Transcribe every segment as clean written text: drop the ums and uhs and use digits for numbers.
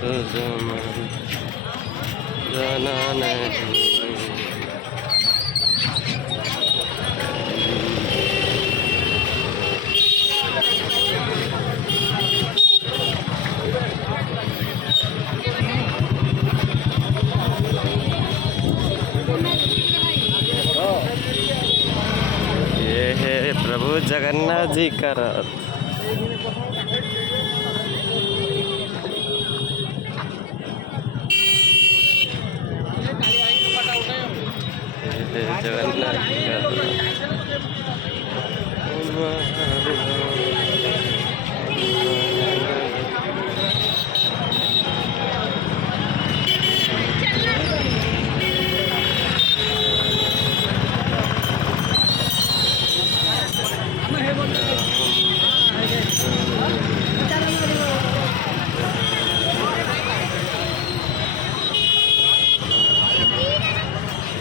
तो ज़माना जाना नहीं। ये है प्रभु जगन्नाथ जी का रथ। जगन्नाथ जी का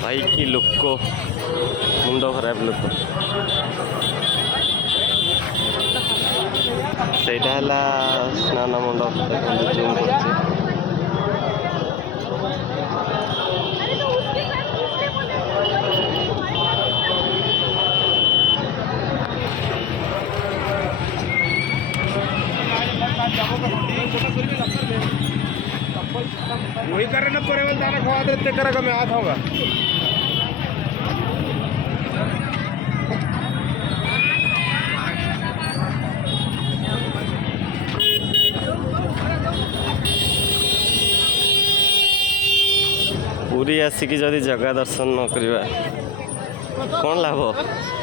भाई की लुक को मुंड खराब लोक से स्नान मंडप देखते जूम कर वही करे ना पूरे वाला दाना खवा देते करेगा मैं आता होगा। पूरी आसिकी जदि जगह दर्शन न करवा कौन लाभ।